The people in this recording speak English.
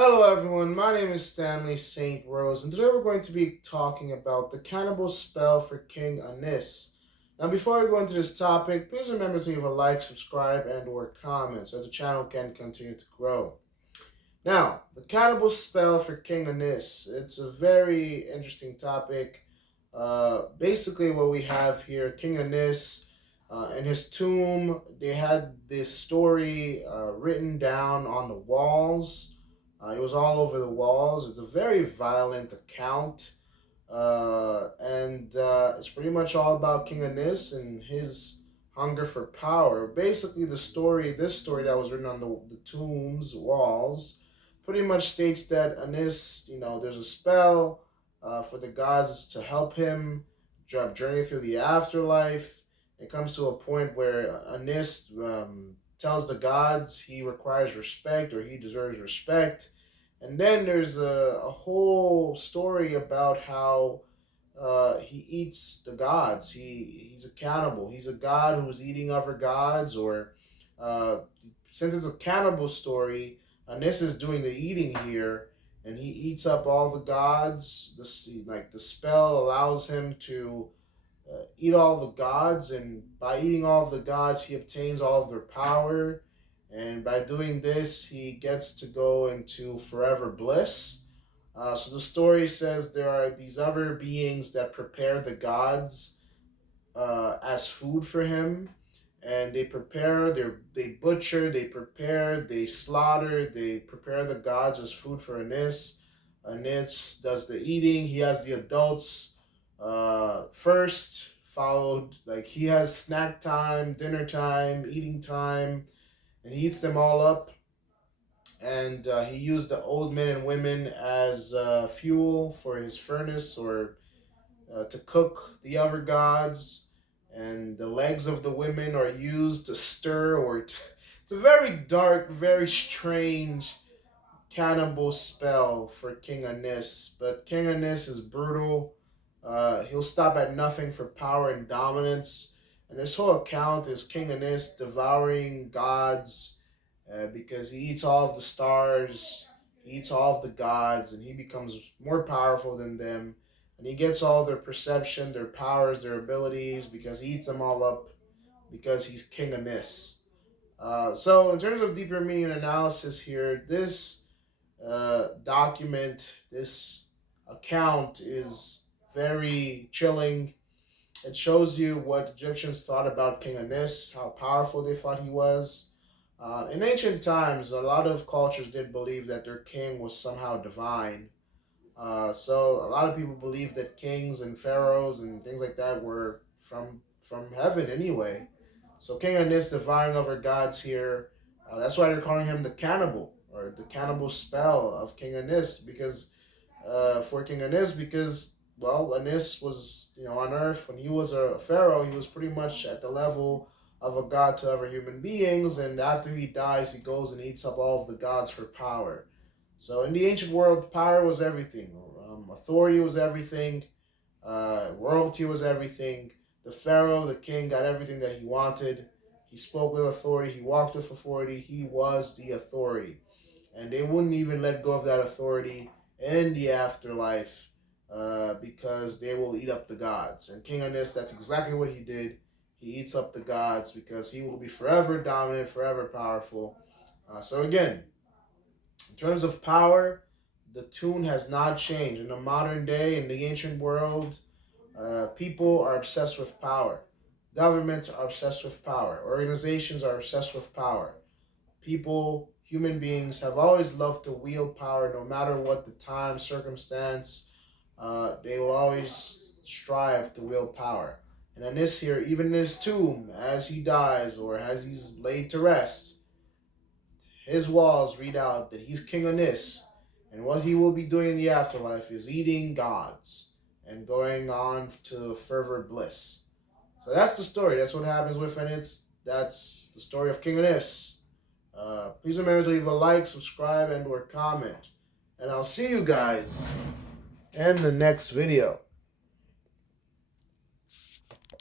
Hello everyone, my name is Stanley St. Rose, and today we're going to be talking about the cannibal spell for King Unis. Now before I go into this topic, please remember to leave a like, subscribe, and or comment so the channel can continue to grow. Now, the cannibal spell for King Unis, it's a very interesting topic. Basically what we have here, King Unis in his tomb, they had this story written down on the walls. It was all over the walls. It's a very violent account. And it's pretty much all about King Anis and his hunger for power. Basically, this story that was written on the tomb's walls, pretty much states that Anis, there's a spell for the gods to help him journey through the afterlife. It comes to a point where Anis tells the gods he requires respect or he deserves respect. And then there's a whole story about how he eats the gods. He's a cannibal. He's a god who's eating other gods. Or uh, since it's a cannibal story, Anis is doing the eating here, and he eats up all the gods. The spell allows him to eat all the gods, and by eating all of the gods, he obtains all of their power. And by doing this, he gets to go into forever bliss. So the story says there are these other beings that prepare the gods as food for him, and they butcher, they prepare, they slaughter, they prepare the gods as food for Anis. Anis does the eating. He has the adults first, followed, like, he has snack time, dinner time, eating time, and he eats them all up. And he used the old men and women as fuel for his furnace, or to cook the other gods. And the legs of the women are used to stir, it's a very dark, very strange cannibal spell for King Anis. But King Anis is brutal. He'll stop at nothing for power and dominance. And this whole account is King Anis devouring gods because he eats all of the stars, he eats all of the gods, and he becomes more powerful than them. And he gets all their perception, their powers, their abilities, because he eats them all up because he's King Anis. So, in terms of deeper meaning and analysis here, this this account is very chilling. It shows you what Egyptians thought about King Anis, how powerful they thought he was. In ancient times, a lot of cultures did believe that their king was somehow divine. So a lot of people believe that kings and pharaohs and things like that were from heaven anyway. So King Anis devouring other gods here. That's why they're calling him the cannibal, or the cannibal spell of King Anis, because for King Anis, because, well, Anis was, on Earth when he was a pharaoh. He was pretty much at the level of a god to other human beings, and after he dies, he goes and eats up all of the gods for power. So in the ancient world, power was everything. Authority was everything. Royalty was everything. The pharaoh, the king, got everything that he wanted. He spoke with authority. He walked with authority. He was the authority. And they wouldn't even let go of that authority in the afterlife because they will eat up the gods. And King Anis, that's exactly what he did. He eats up the gods because he will be forever dominant, forever powerful. So again, in terms of power, the tune has not changed. In the modern day, in the ancient world, people are obsessed with power. Governments are obsessed with power. Organizations are obsessed with power. People, human beings, have always loved to wield power no matter what the time, circumstance. They will always strive to wield power. And in this here, even in his tomb, as he dies or as he's laid to rest, his walls read out that he's King Anis, and what he will be doing in the afterlife is eating gods and going on to further bliss. So that's the story. That's what happens with, and that's the story of King Anis. Please remember to leave a like, subscribe, and or comment. And I'll see you guys in the next video.